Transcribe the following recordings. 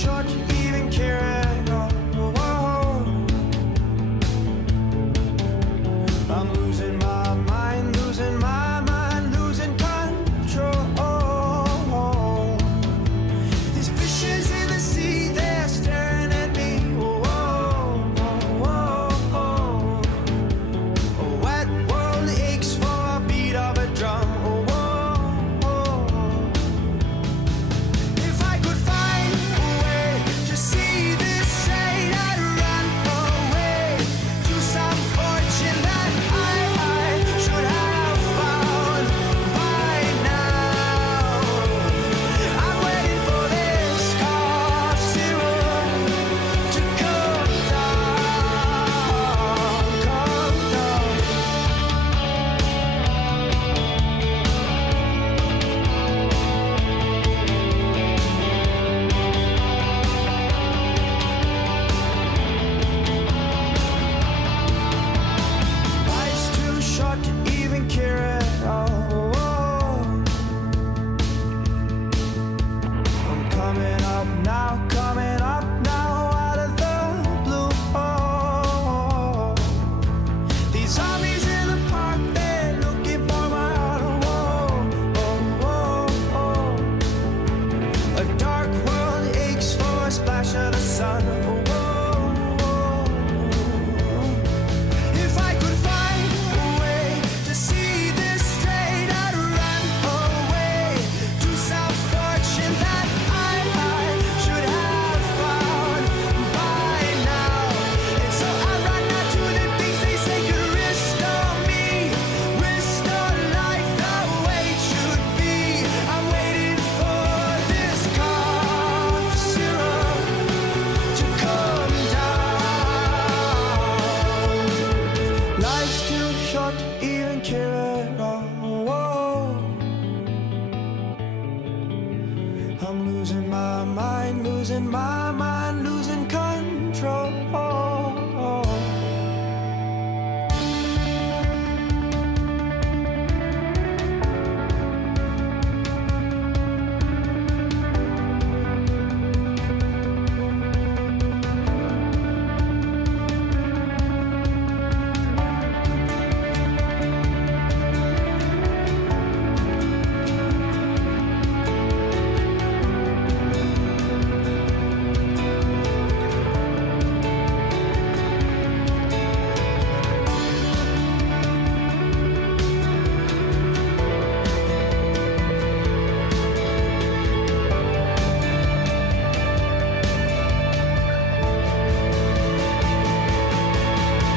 short to even care at all. I'm losing my mind, losing my mind, losing control. These fishes in the sea, they're staring at me. A wet world aches for a beat of a drum. If I could find a way to see this straight, I'd run away to some fortune that I should have found by now. I'm waiting for this cough syrup to come down, come down. Life's too short to even care at all. I'm coming up now, out of the blue. These zombies in the park, they're looking for my heart. A dark world aches for a splash of the sun. If I could find a way to see this straight, I'd run away to some fortune that I should have found by now. And so I run out to the things they say could restore me, restore life the way it should be. I'm waiting for this cough syrup to come down. Life's too short to even care at all. I'm losing my mind, losing my mind, losing control.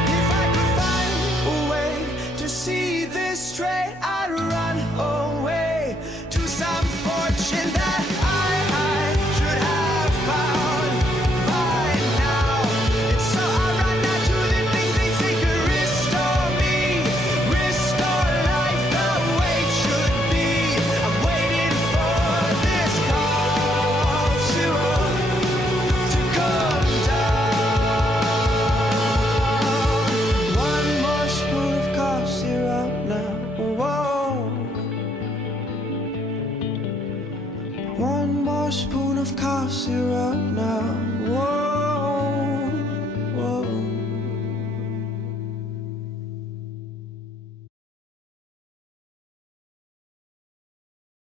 If I could find a way to see this straight, I'd run away to some fortune that I should have found by now. And so I run out to the things they say could restore me, restore life the way it should be. I'm waiting for this cough syrup to come down. One more spoon of cough syrup now. One more spoon of cough syrup